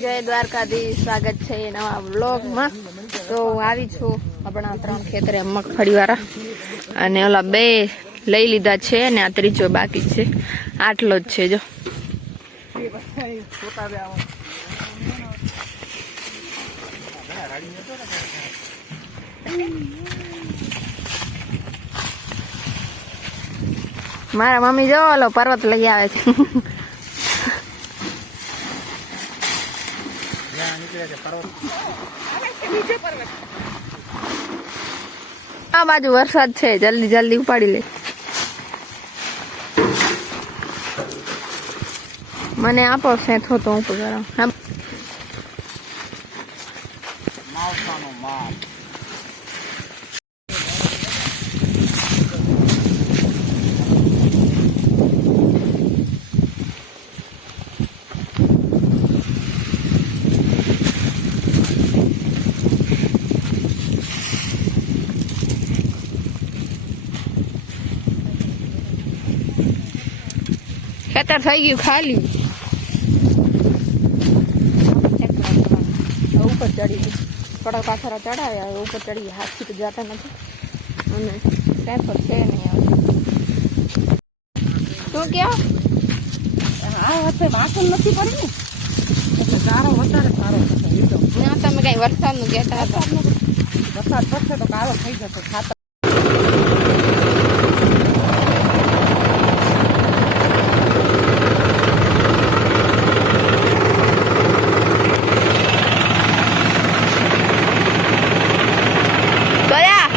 જય દ્વારકાધી સ્વાગત છે નવા બ્લોગમાં તો હું આવી છું આપણા ત્રણ ખેતરે મગફળી વાળા અને ઓલા બે લઈ લીધા છે અને આ ત્રીજો બાકી છે. આટલો જ છે જો. મારા મમ્મી જો ઓલો પર્વત લઈ આવે છે. આ બાજુ વરસાદ છે જલ્દી જલ્દી ઉપાડી લે. મને આપો સેથો તો હું કરાવ હા ખેતર થઈ ગયું ખાલી ઉપર ચડી કડક પાથરા ચડાવ્યા ઉપર ચડી હાથથી તો જતા નથી. અને સેફર છે નહીં આવે તું ક્યાં આ વખતે વાસણ નથી પડી ને એટલે સારો વધારે સારો થશે ના તમે કઈ વરસાદનું કહેતા હતા. વરસાદ પડશે તો કાળો થઈ જશે. ખાતર ગયા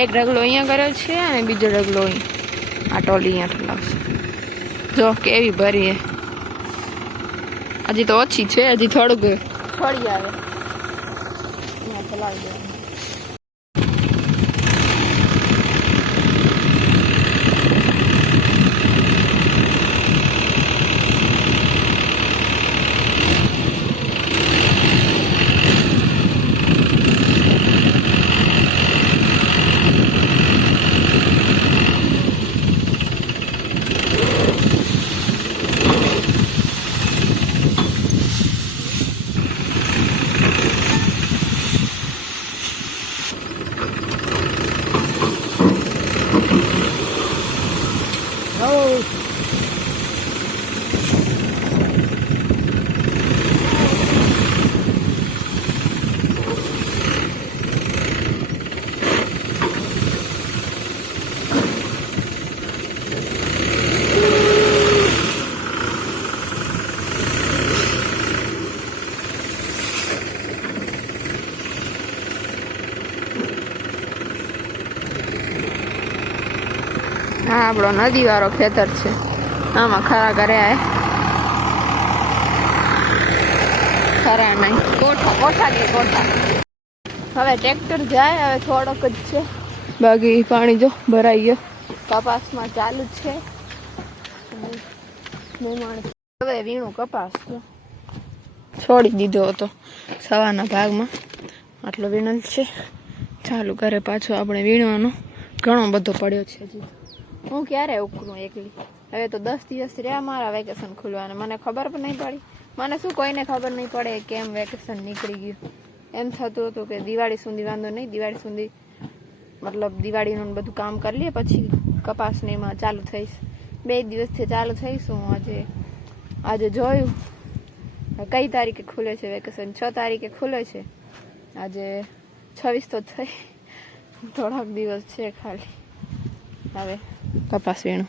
એક ઢગલો અહીંયા કર્યો છે અને બીજો ઢગલો અહીં. આ ટોલી અહીંયા ઠલાવશે જો કેવી ભરી હે. હજી તો ઓછી છે હજી થોડુંક છોડી આવે. અહીંયા ઠલાવી દેવાનું. આ આપણો નદી વાળો ખેતર છે. આમાં ખરા કરે આ ખરા નહીં. કોઠા કોઠા કે કોઠા? હવે ટ્રેક્ટર જાય, હવે થોડોક જ છે. બાકી પાણી જો ભરાઈ ગયો. કપાસમાં ચાલુ જ છે હવે વીણું કપાસ. છોડી દીધો હતો સવારના ભાગમાં. આટલો વીણલ છે. ચાલુ કરે પાછો આપણે વીણવાનો ઘણો બધો પડ્યો છે હજી. હું ક્યારે ઉકળું એકલી? હવે તો દસ દિવસ રહ્યા મારા વેકેશન ખુલવાના. મને ખબર પણ નહીં પડી. મને શું કોઈને ખબર નહીં પડે કેમ વેકેશન નીકળી ગયું. એમ થતું હતું કે દિવાળી સુધી વાંધો નહીં, દિવાળી સુધી મતલબ દિવાળીનું બધું કામ કરી લઈએ, પછી કપાસને એમાં ચાલુ થઈશ. બે દિવસથી ચાલુ થઈશું આજે. આજે જોયું. કઈ તારીખે ખુલે છે વેકેશન? છ તારીખે ખુલે છે. આજે છવ્વીસ તો થઈ. થોડાક દિવસ છે ખાલી. હવે કપાસ વીણું